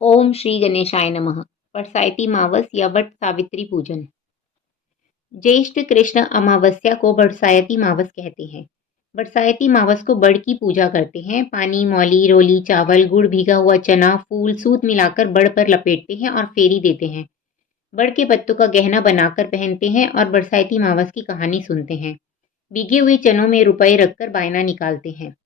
ओम श्री गणेशाय नमः। बरसाती मावस या वट सावित्री पूजन। ज्येष्ठ कृष्ण अमावस्या को बरसाती मावस कहते हैं। बरसाती मावस को बड़ की पूजा करते हैं। पानी, मौली, रोली, चावल, गुड़, भीगा हुआ चना, फूल, सूत मिलाकर बड़ पर लपेटते हैं और फेरी देते हैं। बड़ के पत्तों का गहना बनाकर पहनते हैं और बरसाती मावस की कहानी सुनते हैं। भीगे हुए चनों में रुपए रखकर बायना निकालते हैं।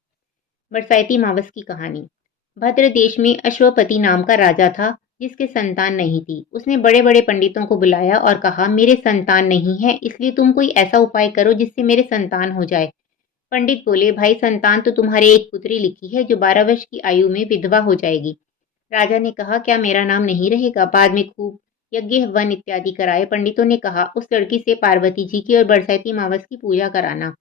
बरसाती मावस की कहानी। भद्र देश में अश्वपति नाम का राजा था, जिसके संतान नहीं थी। उसने बड़े बड़े पंडितों को बुलाया और कहा, मेरे संतान नहीं है, इसलिए तुम कोई ऐसा उपाय करो जिससे मेरे संतान हो जाए। पंडित बोले, भाई, संतान तो तुम्हारे एक पुत्री लिखी है जो 12 वर्ष की आयु में विधवा हो जाएगी। राजा ने कहा, क्या मेरा नाम नहीं रहेगा? बाद में खूब यज्ञ वन इत्यादि कराए। पंडितों ने कहा, उस लड़की से पार्वती जी की और बरसाती मावस की पूजा कराना।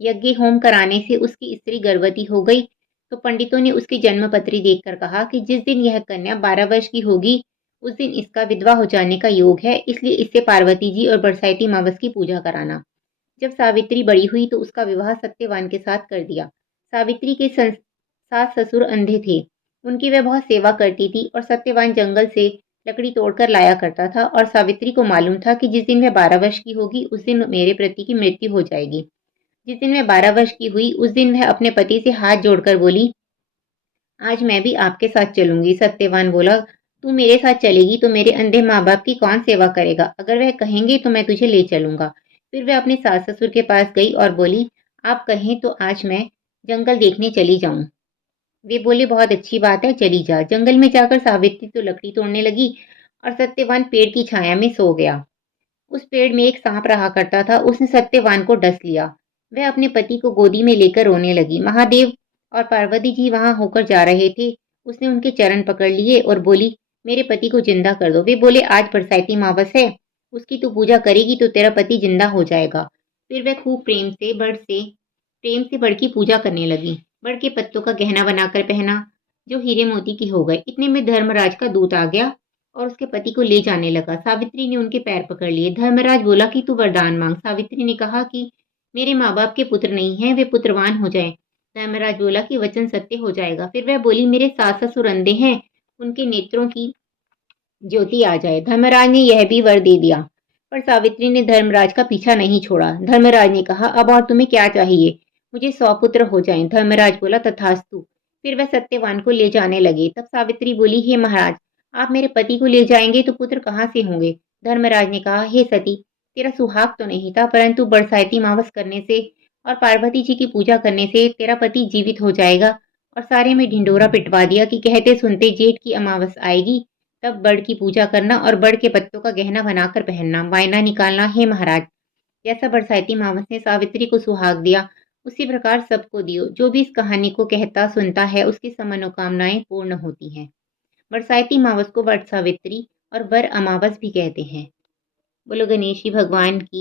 यज्ञ होम कराने से उसकी स्त्री गर्भवती हो गई, तो पंडितों ने उसकी जन्मपत्री देखकर कहा कि जिस दिन यह कन्या 12 वर्ष की होगी, उस दिन इसका विधवा हो जाने का योग है, इसलिए इससे पार्वती जी और बरसाती मावस की पूजा कराना। जब सावित्री बड़ी हुई तो उसका विवाह सत्यवान के साथ कर दिया। सावित्री के सास ससुर अंधे थे। उनकी वह बहुत सेवा करती थी और सत्यवान जंगल से लकड़ी तोड़कर लाया करता था और सावित्री को मालूम था कि जिस दिन वह 12 वर्ष की होगी उस दिन मेरे पति की मृत्यु हो जाएगी। जिस दिन वह 12 वर्ष की हुई उस दिन वह अपने पति से हाथ जोड़कर बोली, आज मैं भी आपके साथ चलूंगी। सत्यवान बोला, तू मेरे साथ चलेगी तो मेरे अंधे माँ बाप की कौन सेवा करेगा? अगर वह कहेंगे तो मैं तुझे ले चलूंगा। फिर वह अपने सास ससुर के पास गई और बोली, आप कहें तो आज मैं जंगल देखने चली जाऊं। वे बोले, बहुत अच्छी बात है, चली जा। जंगल में जाकर सावित्री तो लकड़ी तोड़ने लगी और सत्यवान पेड़ की छाया में सो गया। उस पेड़ में एक सांप रहा करता था, उसने सत्यवान को डस लिया। वह अपने पति को गोदी में लेकर रोने लगी। महादेव और पार्वती जी वहां होकर जा रहे थे। उसने उनके चरण पकड़ लिए और बोली, मेरे पति को जिंदा कर दो। वे बोले, आज बरसाती मावस है, उसकी तू पूजा करेगी तो तेरा पति जिंदा हो जाएगा। फिर वह खूब प्रेम से बड़ की पूजा करने लगी। बड़ के पत्तों का गहना बनाकर पहना, जो हीरे मोती की हो गए। इतने में धर्मराज का दूत आ गया और उसके पति को ले जाने लगा। सावित्री ने उनके पैर पकड़ लिए। धर्मराज बोला कि तू वरदान मांग। सावित्री ने कहा कि मेरे माँ बाप के पुत्र नहीं हैं, वे पुत्रवान हो जाएं। धर्मराज बोला कि वचन सत्य हो जाएगा। फिर वह बोली, मेरे सास ससुर अंधे हैं, उनके नेत्रों की ज्योति आ जाए। धर्मराज ने यह भी वर दे दिया, पर सावित्री ने धर्मराज का पीछा नहीं छोड़ा। धर्मराज ने कहा, अब और तुम्हें क्या चाहिए? मुझे 100 पुत्र हो जाएं। धर्मराज बोला, तथास्तु। फिर वह सत्यवान को ले जाने लगे। तब सावित्री बोली, हे महाराज, आप मेरे पति को ले जाएंगे तो पुत्र कहाँ से होंगे? धर्मराज ने कहा, हे सती, तेरा सुहाग तो नहीं था, परंतु बरसाती मावस करने से और पार्वती जी की पूजा करने से तेरा पति जीवित हो जाएगा। और सारे में ढिंडोरा पिटवा दिया कि कहते सुनते जेठ की अमावस आएगी, तब बड़ की पूजा करना और बड़ के पत्तों का गहना बनाकर पहनना, वायना निकालना। हे महाराज, जैसा बरसाती मावस ने सावित्री को सुहाग दिया, उसी प्रकार सबको दियो। जो भी इस कहानी को कहता सुनता है, उसकी सब मनोकामनाएं पूर्ण होती हैं। बरसाती मावस को वट सावित्री और वर अमावस भी कहते हैं। बोलो गणेश जी भगवान की।